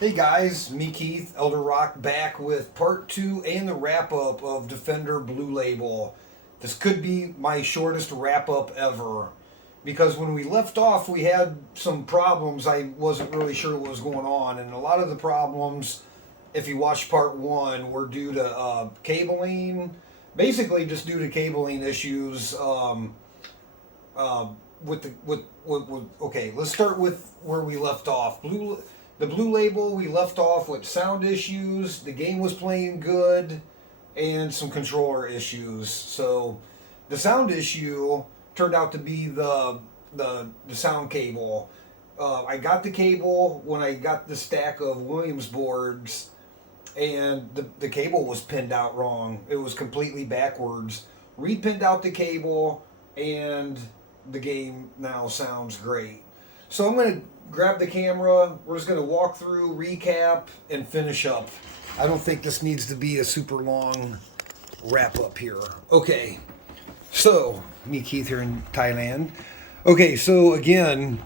Hey guys, me Keith, Elder Rock, back with part 2 and the wrap up of Defender Blue Label. This could be my shortest wrap up ever because when we left off we had some problems. I wasn't really sure what was going on, and a lot of the problems, if you watched part 1, were due to cabling, basically just due to cabling issues. Okay, let's start with where we left off. The Blue Label, we left off with sound issues. The game was playing good, and some controller issues. So, the sound issue turned out to be the sound cable. I got the cable when I got the stack of Williams boards, and the cable was pinned out wrong. It was completely backwards. Repinned out the cable, and the game now sounds great. So I'm going to grab the camera. We're just going to walk through, recap, and finish up. I don't think this needs to be a super long wrap up here. Okay, so me Keith here in Thailand. Okay, so again,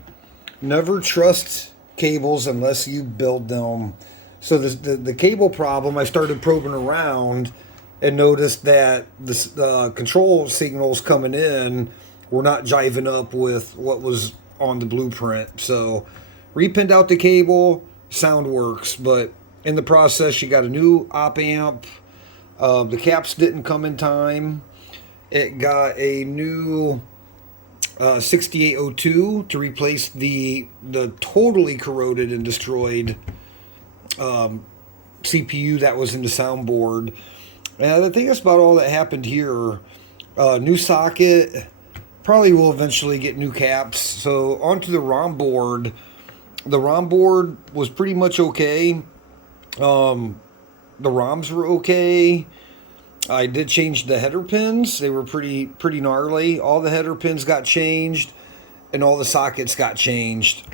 never trust cables unless you build them. So the cable problem, I started probing around and noticed that the control signals coming in were not jiving up with what was on the blueprint. So repinned out the cable, sound works, but in the process you got a new op amp. The caps didn't come in time. It got a new 6802 to replace the totally corroded and destroyed CPU that was in the soundboard. And I think that's about all that happened here. New socket. Probably will eventually get new caps. So onto the ROM board. The ROM board was pretty much okay. The ROMs were okay. I did change the header pins. They were pretty gnarly. All the header pins got changed, and all the sockets got changed.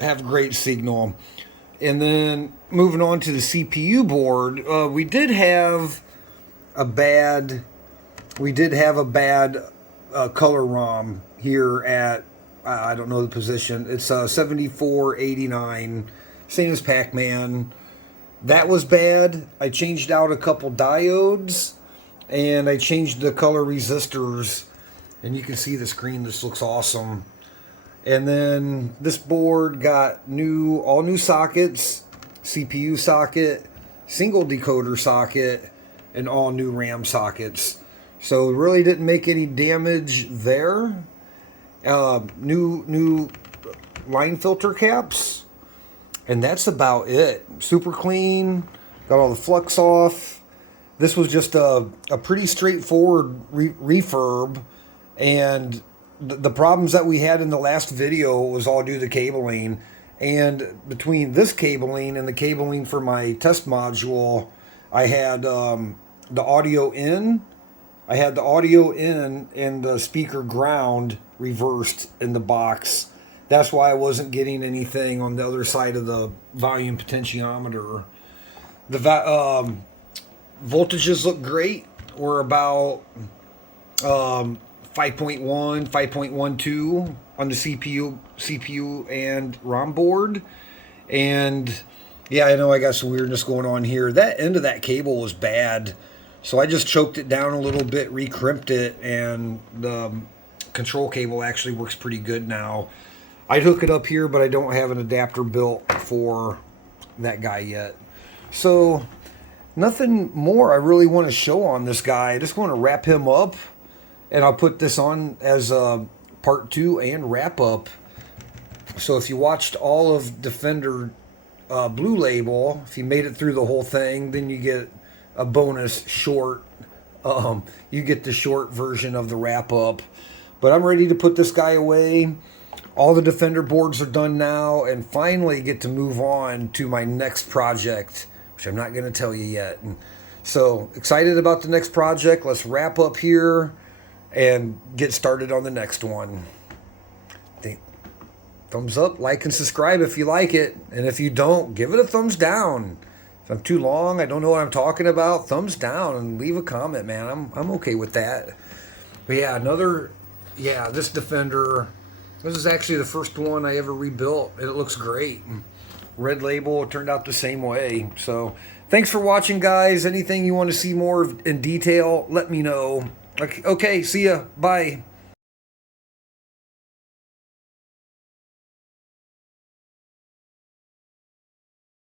Have great signal. And then moving on to the CPU board, we did have a bad color ROM here at, I don't know the position. It's 7489, same as Pac-Man. That was bad. I changed out a couple diodes, and I changed the color resistors, and you can see the screen. This looks awesome. And then this board got all new sockets, CPU socket, single decoder socket, and all new RAM sockets. So really didn't make any damage there. New line filter caps, and that's about it. Super clean. Got all the flux off. This was just a pretty straightforward refurb, and the problems that we had in the last video was all due to cabling. And between this cabling and the cabling for my test module, I had the audio in. I had the audio in and the speaker ground reversed in the box. That's why I wasn't getting anything on the other side of the volume potentiometer. The voltages look great. We're about 5.1, 5.12 on the CPU and ROM board. And yeah, I know I got some weirdness going on here. That end of that cable was bad. So I just choked it down a little bit, recrimped it, and the control cable actually works pretty good now. I'd hook it up here, but I don't have an adapter built for that guy yet. So nothing more I really want to show on this guy. I just want to wrap him up, and I'll put this on as a part 2 and wrap up. So if you watched all of Defender Blue Label, if you made it through the whole thing, then you get a bonus short. You get the short version of the wrap up. But I'm ready to put this guy away. All the Defender boards are done now, and finally get to move on to my next project, which I'm not going to tell you yet. And so excited about the next project. Let's wrap up here and get started on the next one. Thumbs up, like, and subscribe if you like it. And if you don't, give it a thumbs down. If I'm too long, I don't know what I'm talking about, thumbs down and leave a comment, man. I'm okay with that. But yeah, this Defender, this is actually the first one I ever rebuilt, and it looks great. Red Label, it turned out the same way. So thanks for watching, guys. Anything you want to see more in detail, let me know. Okay, see ya. Bye.